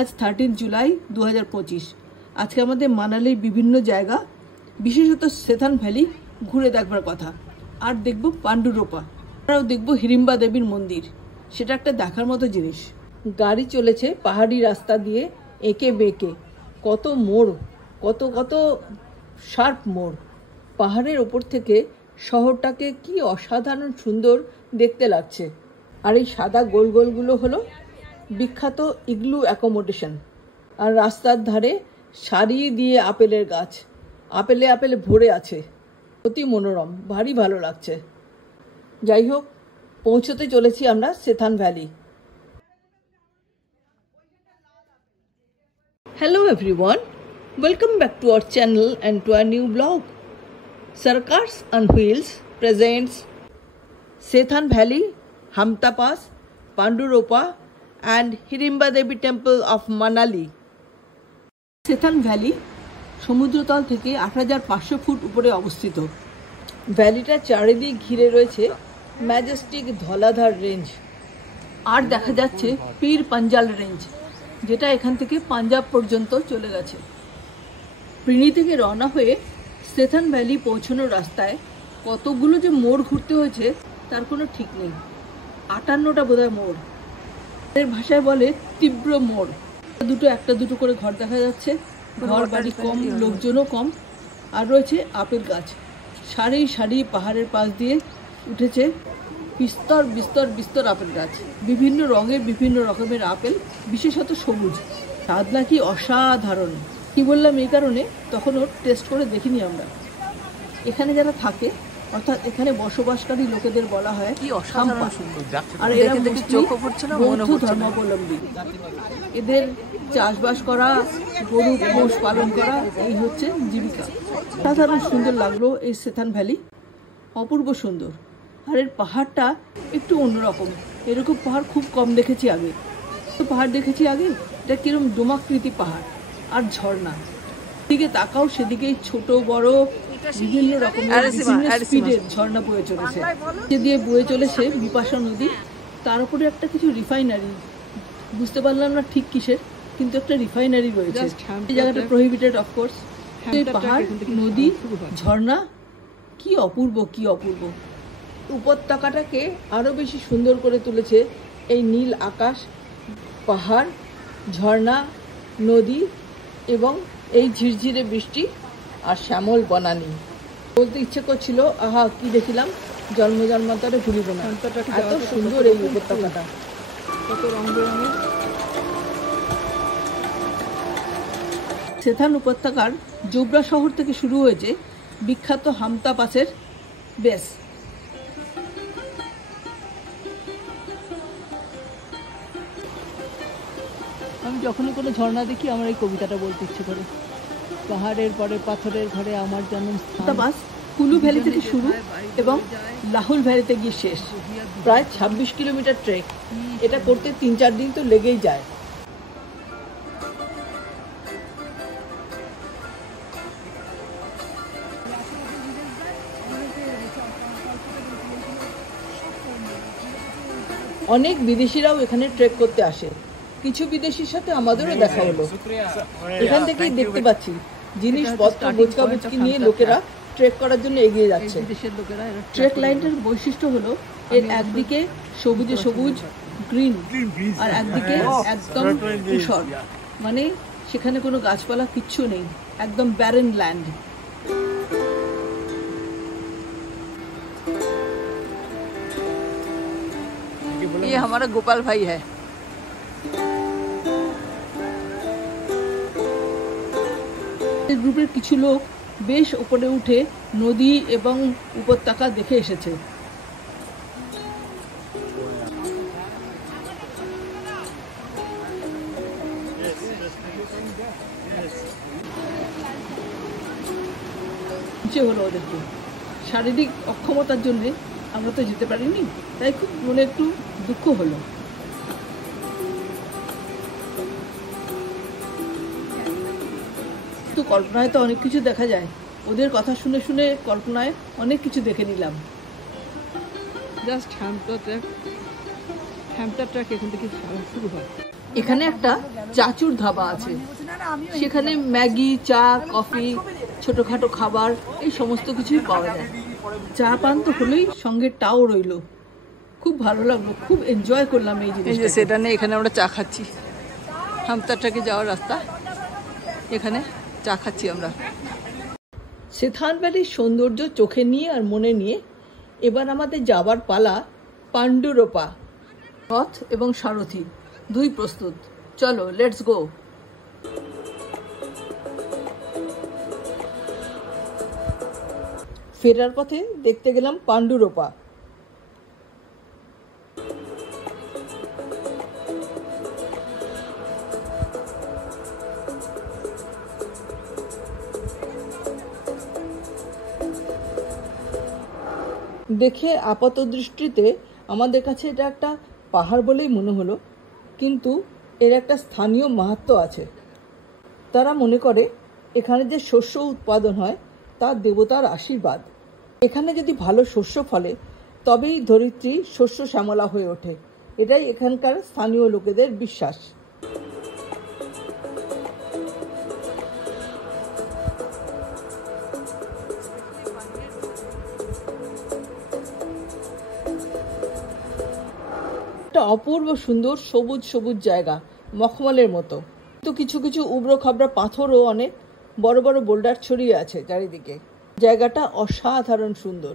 আজ 13 জুলাই 2025। আজকে আমাদের মানালির বিভিন্ন জায়গা বিশেষত সেথান ভ্যালি ঘুরে দেখবার কথা। আর দেখব পান্ডুরোপা, আমরাও দেখব হিড়িম্বা দেবীর মন্দির। সেটা একটা দেখার মতো জিনিস। গাড়ি চলেছে পাহাড়ি রাস্তা দিয়ে এঁকে বেঁকে, কত মোড়, কত কত শার্প মোড়। পাহাড়ের ওপর থেকে শহরটাকে কি অসাধারণ সুন্দর দেখতে লাগছে। আর এই সাদা গোল গোলগুলো হলো বিখ্যাত ইগলু অ্যাকোমোডেশন। আর রাস্তার ধারে সারি দিয়ে আপেলের গাছ, আপেলে আপেলে ভরে আছে, অতি মনোরম, ভারী ভালো লাগছে। যাই হোক, পৌঁছতে চলেছি আমরা Sethan valley. Hello everyone, welcome back to our channel and to our new blog. Sarkars on Wheels presents Sethan Valley, Hamta Pass, Panduropa and Hirimba Devi Temple of Manali. সেথান ভ্যালি সমুদ্রতল থেকে ৮৫০০ ফুট উপরে অবস্থিত। ভ্যালিটা চারিদিক ঘিরে রয়েছে ম্যাজেস্টিক ধলাধার রেঞ্জ, আর দেখা যাচ্ছে পীর পাঞ্জাল রেঞ্জ, যেটা এখান থেকে পাঞ্জাব পর্যন্ত চলে গেছে। প্রিনি থেকে রওনা হয়ে সেথান ভ্যালি পৌঁছানোর রাস্তায় কতগুলো যে মোড় ঘুরতে হয়েছে তার কোনো ঠিক নেই। ৫৮টা বোধহয় মোড়। এর ভাষায় বলে তীব্র মোড়। একটা দুটো করে ঘর দেখা যাচ্ছে, ঘর বাড়ি কম, লোকজনও কম। আর রয়েছে আপেল গাছ, সারি সারি পাহাড়ের পাশ দিয়ে উঠেছে বিস্তর বিস্তর বিস্তর আপেল গাছ। বিভিন্ন রঙের বিভিন্ন রকমের আপেল, বিশেষত সবুজ। স্বাদ নাকি অসাধারণ। কি বললাম এই কারণে, তখন ওর টেস্ট করে দেখিনি আমরা। এখানে যারা থাকে, অর্থাৎ এখানে বসবাসকারী লোকেদের বলা হয় কি অসাধারণ সুন্দর। আর এরা বৌদ্ধ ধর্মাবলম্বী। এদের চাষবাস করা, গরু মোষ পালন করা, এই হচ্ছে জীবিকা। সাধারণ সুন্দর লাগলো এই সেথান ভ্যালি, অপূর্ব সুন্দর। আর এর পাহাড়টা একটু অন্যরকম। এরকম পাহাড় খুব কম দেখেছি আগে। তো পাহাড় দেখেছি আগে, এটা কিরকম ডোমাকৃতি পাহাড় আর ঝর্ণা। দিকে তাকাও, সেদিকেই ছোট বড় বিভিন্ন রকমের স্পিডের ঝর্ণা বয়ে চলেছে। যে দিয়ে বয়ে চলেছে বিপাশা নদী, তার উপরে একটা কিছু রিফাইনারি, বুঝতে পারলাম না ঠিক কিসের, কিন্তু একটা রিফাইনারি রয়েছে। এই জায়গাটা প্রহিবিটেড অফকোর্স। এই পাহাড়, নদী, ঝর্ণা, কি অপূর্ব, কি অপূর্ব। উপত্যকাটাকে আরও বেশি সুন্দর করে তুলেছে এই নীল আকাশ, পাহাড়, ঝর্ণা, নদী এবং এই ঝিরঝিরে বৃষ্টি আর শ্যামল বনানী। বলতে ইচ্ছে করছিল, আহা কি দেখিলাম, জন্ম জন্মান্তরে ভুলিব না। এত সুন্দর এই উপত্যকাটা, কত রঙ বেরঙের। সেথান উপত্যকার জোবরা শহর থেকে শুরু হয়েছে বিখ্যাত হামতা পাসের বেস। আমি যখনই কোনো ঝর্ণা দেখি আমার এই কবিতাটা বলতে ইচ্ছে করে। পাহাড়ের পরে পাথরের ঘরে আমার জন্ম। বাস কুলু ভ্যালি থেকে শুরু এবং লাহুল ভ্যালিতে গিয়ে শেষ। প্রায় ২৬ কিলোমিটার ট্রেক। এটা করতে ৩-৪ দিন তো লেগেই যায়। অনেক বিদেশিরাও এখানে ট্রেক করতে আসে। কিছু বিদেশির সাথে আমাদেরও দেখা হলো। এখান থেকেই দেখতে পাচ্ছি জিনিসপত্র বোচকা বুচকি নিয়ে লোকেরা ট্রেক করার জন্য এগিয়ে যাচ্ছে। ট্রেক লাইনটার বৈশিষ্ট্য হলো এর একদিকে সবুজে সবুজ গ্রিন, আর একদিকে একদম ধূসর, মানে সেখানে কোনো গাছপালা কিচ্ছু নেই, একদম ব্যারেন ল্যান্ড। ये हमारा गोपाल भाई है। গ্রুপের কিছু লোক বেশ উপরে উঠে নদী এবং উপত্যকা দেখে এসেছে। হলো ওদেরকে শারীরিক অক্ষমতার জন্য আমরা তো যেতে পারিনি, তাই খুব মনে একটু দুঃখ হলো। তো কল্পনায় তো অনেক কিছু দেখা যায়, ওদের কথা শুনে শুনে কল্পনায় অনেক কিছু দেখে নিলাম। জাস্ট হ্যাম্পটা ট্র্যাক এখান থেকে শুরু হয়। এখানে একটা চাচুর ধাবা আছে, সেখানে ম্যাগি, চা, কফি, ছোটোখাটো খাবার এই সমস্ত কিছুই পাওয়া যায়। চা পান তো হলেই, সঙ্গে টাও রইলো। খুব ভালো লাগলো, খুব এনজয় করলাম এই জিনিস। সেটা নিয়ে এখানে আমরা চা খাচ্ছি, হামতাটাকে যাওয়ার রাস্তা, এখানে চা খাচ্ছি আমরা। সেথান ভ্যালির সৌন্দর্য চোখে নিয়ে আর মনে নিয়ে এবার আমাদের যাবার পালা পাণ্ডুরোপা। রথ এবং সারথি দুই প্রস্তুত, চলো লেটস গো। ফেরার পথে দেখতে গেলাম পাণ্ডুরোপা। দেখে আপাত দৃষ্টিতে আমাদের কাছে এটা একটা পাহাড় বলেই মনে হলো, কিন্তু এর একটা স্থানীয় মাহাত্ম্য আছে। তারা মনে করে এখানে যে শস্য উৎপাদন হয় তা দেবতার আশীর্বাদ। এখানে যদি ভালো শস্য ফলে তবেই ধরিত্রী শস্য শ্যামলা হয়ে ওঠে, এটাই এখানকার স্থানীয় লোকেদের বিশ্বাস। একটা অপূর্ব সুন্দর সবুজ সবুজ জায়গা, মখমলের মতো, কিন্তু কিছু কিছু উবড়ো খাবড়া পাথরও অনেক বড় বড় বোল্ডার ছড়িয়ে আছে চারিদিকে। জায়গাটা অসাধারণ সুন্দর।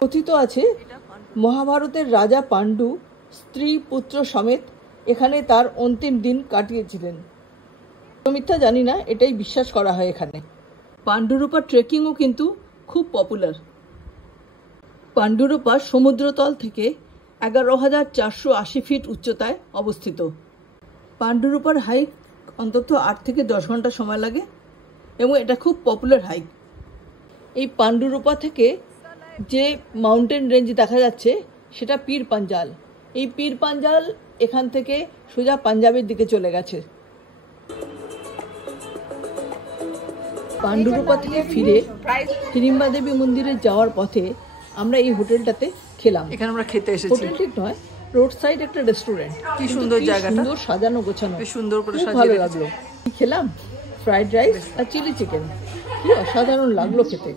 কথিত আছে মহাভারতের রাজা পাণ্ডু স্ত্রী পুত্র সমেত এখানে তার অন্তিম দিন কাটিয়েছিলেন। মিথ্যা জানি না, এটাই বিশ্বাস করা হয় এখানে। পাণ্ডুরূপা ট্রেকিংও কিন্তু খুব পপুলার। পাণ্ডুরূপা সমুদ্রতল থেকে 11,480 ফিট উচ্চতায় অবস্থিত। পাণ্ডুরূপার হাইক অন্তত 8 থেকে 10 ঘন্টা সময় লাগে এবং এটা খুব পপুলার হাইক। এই পাণ্ডুরূপা থেকে যে মাউন্টেন রেঞ্জ দেখা যাচ্ছে সেটা পীর পাঞ্জাল। এই পীর পাঞ্জাল এখান থেকে সোজা পাঞ্জাবের দিকে চলে গেছে। পাণ্ডুরূপা থেকে ফিরে হিড়িম্বা দেবী মন্দিরে যাওয়ার পথে আমরা এই হোটেলটাতে খেলাম। এখানে আমরা খেতে এসেছি, হোটেল ঠিক নয়, রোড সাইড একটা রেস্টুরেন্ট। কি সুন্দর জায়গাটা, সুন্দর সাজানো গোছানো, সুন্দর করে সাজিয়ে ভালো লাগলো। খেলাম ফ্রাইড রাইস আর চিলি চিকেন, কি অসাধারণ লাগলো খেতে।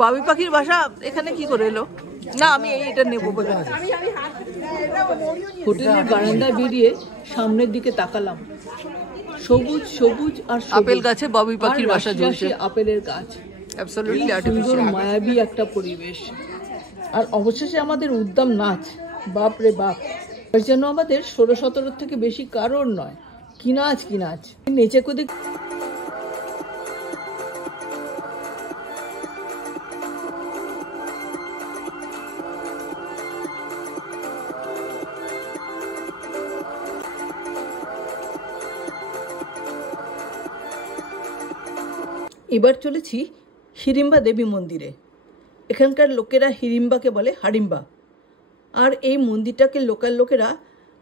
বাবুই পাখির বাসা এখানে কি করে এলো? না আমি এটা নেবো বলে হোটেলের বারান্দায় বেরিয়ে সামনের দিকে তাকালাম। সবুজ সবুজ আর আপেল গাছে বাবুই পাখির বাসা ঝুলছে, আপেলের গাছ, সুন্দর মায়াবী একটা পরিবেশ। আর অবশেষে আমাদের উদ্দাম নাচ, বাপ রে বাপ, যেন আমাদের 16-17 থেকে বেশি কারোর নয়। কি নাচ কি নাচ, নেচে কুদে। এবার চলেছি হিড়িম্বা দেবী মন্দিরে। এখানকার লোকেরা হিড়িম্বাকে বলে হাড়িম্বা, আর এই মন্দিরটাকে লোকাল লোকেরা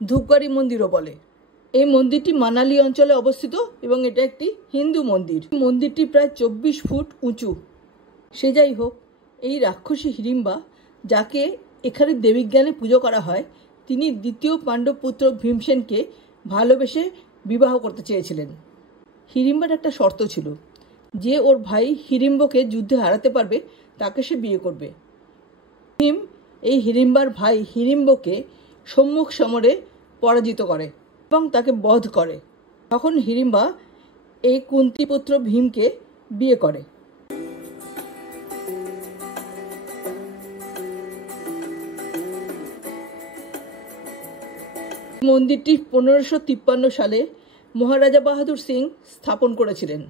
ধূপগাড়ি মন্দিরও বলে। এই মন্দিরটি মানালি অঞ্চলে অবস্থিত এবং এটা একটি হিন্দু মন্দির। মন্দিরটি প্রায় 24 ফুট উঁচু। সে যাই হোক, এই রাক্ষসী হিড়িম্বা, যাকে এখানে দেবীজ্ঞানে পুজো করা হয়, তিনি দ্বিতীয় পাণ্ডব পুত্র ভীমসেনকে ভালোবেসে বিবাহ করতে চেয়েছিলেন। হিড়িম্বার একটা শর্ত ছিল, যে ওর ভাই হিড়িম্বকে যুদ্ধে হারাতে পারবে তাকে সে বিয়ে করবে। ভীম এই হিড়িম্বার ভাই হিড়িম্বকে সম্মুখ সমরে পরাজিত করে এবং তাকে বধ করে। তখন হিড়িম্বা এই কুন্তিপুত্র ভীমকে বিয়ে করে। মন্দিরটি 1553 সালে মহারাজা বাহাদুর সিং স্থাপন করেছিলেন।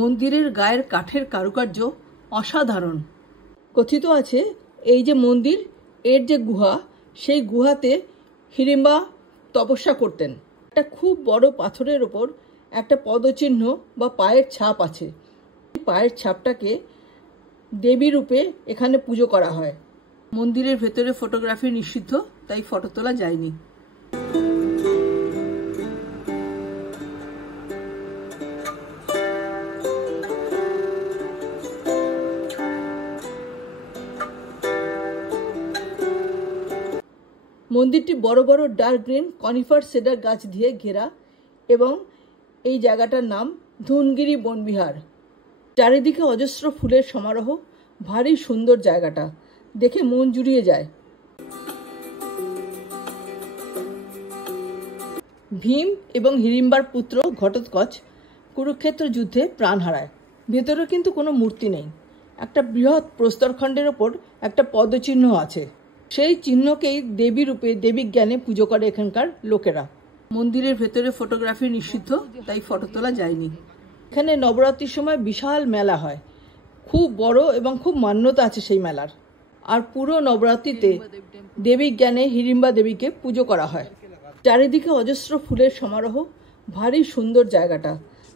মন্দিরের গায়ের কাঠের কারুকার্য অসাধারণ। কথিত আছে এই যে মন্দির, এর যে গুহা, সেই গুহাতে হিড়িম্বা তপস্যা করতেন। একটা খুব বড় পাথরের ওপর একটা পদচিহ্ন বা পায়ের ছাপ আছে। পায়ের ছাপটাকে দেবী রূপে এখানে পুজো করা হয়। মন্দিরের ভেতরে ফটোগ্রাফি নিষিদ্ধ, তাই ফটো তোলা যায়নি। মন্দিরটি বড় বড় ডার্ক গ্রিন কনিফার সেডার গাছ দিয়ে ঘেরা এবং এই জায়গাটার নাম ধুনগিরি বনবিহার। চারিদিকে অজস্র ফুলের সমারোহ, ভারী সুন্দর জায়গাটা, দেখে মন জুড়িয়ে যায়। ভীম এবং হিড়িম্বার পুত্র ঘটোৎকচ কুরুক্ষেত্র যুদ্ধে প্রাণ হারায়। ভেতরে কিন্তু কোনো মূর্তি নেই, একটা বৃহৎ প্রস্তরখণ্ডের ওপর একটা পদচিহ্ন আছে। সেই চিহ্নকেই দেবী রূপে দেবী জ্ঞানে পুজো করে এখানকার লোকেরা। মন্দিরের ভেতরে ফটোগ্রাফি নিষিদ্ধ, তাই ফটো তোলা যায়নি। এখানে নবরাত্রির সময় বিশাল মেলা হয়, খুব বড় এবং খুব মান্যতা আছে সেই মেলার। আর পুরো নবরাত্রিতে দেবী জ্ঞানে হিড়িম্বা দেবীকে পুজো করা হয়। চারিদিকে অজস্র ফুলের সমারোহ, ভারী সুন্দর জায়গাটা,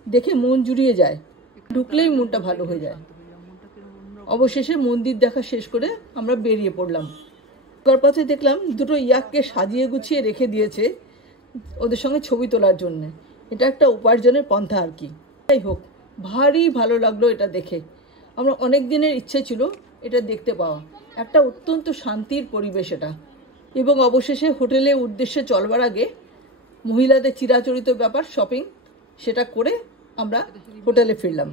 দেখে মন জুড়িয়ে যায়, ঢুকলেই মনটা ভালো হয়ে যায়। অবশেষে মন্দির দেখা শেষ করে আমরা বেরিয়ে পড়লাম। পথে দেখলাম দুটো ইয়াককে সাজিয়ে গুছিয়ে রেখে দিয়েছে ওদের সঙ্গে ছবি তোলার জন্য। এটা একটা উপার্জনের পন্থা আর কি। যাই হোক, ভারী ভালো লাগলো এটা দেখে। আমরা অনেক দিনের ইচ্ছে ছিল এটা দেখতে পাওয়া। একটা অত্যন্ত শান্তির পরিবেশ এটা। এবং অবশেষে হোটেলে উদ্দেশ্যে চলবার আগে মহিলাদের চিরাচরিত ব্যাপার শপিং সেটা করে আমরা হোটেলে ফিরলাম।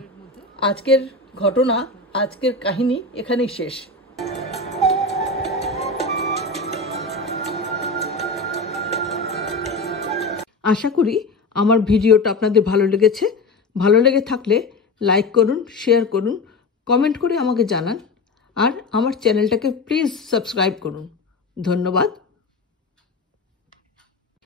আজকের ঘটনা, আজকের কাহিনী এখানেই শেষ। আশা করি আমার ভিডিওটা আপনাদের ভালো লেগেছে। ভালো লেগে থাকলে লাইক করুন, শেয়ার করুন, কমেন্ট করে আমাকে জানান। আর আমার চ্যানেলটাকে প্লিজ সাবস্ক্রাইব করুন। ধন্যবাদ।